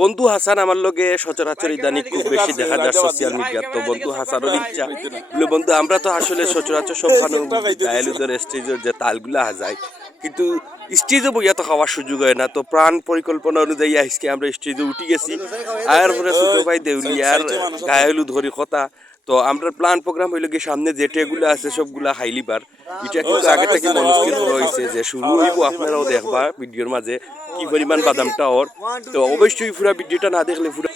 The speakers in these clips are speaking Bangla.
বন্ধু হাসান আমার লগে সচরাচর ইদানিং খুব বেশি দেখা যায় সোশ্যাল মিডিয়া। তো বন্ধু হাসানের ইচ্ছা বলে বন্ধু আমরা তো আসলে সচরাচর সব গায়েলুদের স্টেজের যে তালগুলা হাজায়, কিন্তু স্টেজে বইয়া তো খাওয়ার সুযোগ হয় না। তো প্রাণ পরিকল্পনা অনুযায়ী আজকে আমরা স্টেজে উঠে গেছি। আর পরে ছোট ভাই দেউলিয়ার গায়েলু ধরি কথা। তো আমরা প্ল্যান প্রোগ্রাম হইল গিয়ে সামনে যে ট্রেগুলো আছে সবগুলা হাইলিবার। এটা কিন্তু আগে থেকে মনস্থির করা হয়েছে যে শুরু হইব, আপনারাও দেখবা ভিডিওর মাঝে কি পরিমাণ বাদামটা ওর। তো অবশ্যই পুরো ভিডিওটা না দেখলে পুরো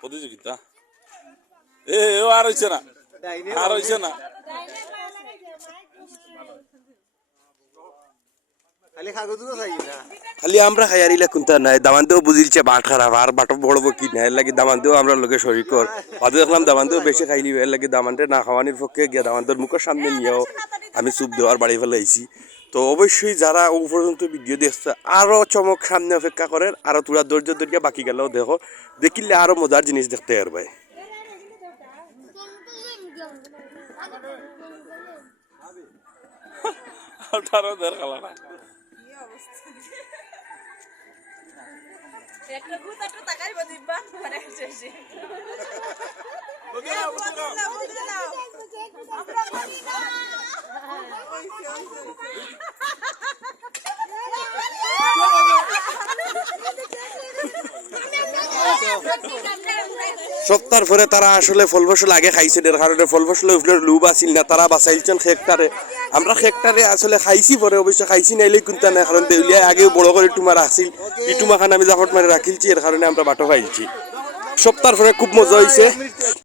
প্রতিযোগিতা আর হয়েছে না, আর হয়েছে না। খালি আমরা খাইয়ারিলা কোনটা নাই দামানতেও বুঝিলছে বাট খারাপ আর বাটো বড়বো কি নাই লাগে দামানতেও আমরা লোকে শরীর কর বাদে দেখলাম দামানতেও বেশি খাইলি এর লাগে দামানতে না খাওয়ানির পক্ষে গিয়া দামানতের মুখের সামনে নিয়েও আমি চুপ দেওয়ার বাড়ি ফেলে আইছি। তো অবশ্যই যারা ও পর্যন্ত ভিডিও দেখছে আরও চমক সামনে অপেক্ষা করেন, আরও তোরা ধৈর্য ধরিয়া বাকি গেলেও দেখো, দেখিলে আরও মজার জিনিস দেখতে আর ভাই। একটা ভূত একটা টাকাই বদিবা মানে শেষে আমরা বলি না সপ্তাহের পরে তারা আসলে ফল ফসল আগে খাইছে, এর কারণে ফল ফসল লুব আসিল না, তারা বাঁচাইছেন হেক্টারে। আমরা হেক্টারে আসলে খাইছি পরে, অবশ্য খাইছি নাইলে কিন্তু না, কারণ দেউলিয়ায় আগেও বড় করে টুমা রাখছিল, এই টুমাখান আমি জাফট মারে রাখিলছি, এর কারণে আমরা বাটো খাইছি। সপ্তাহের পরে খুব মজা হয়েছে।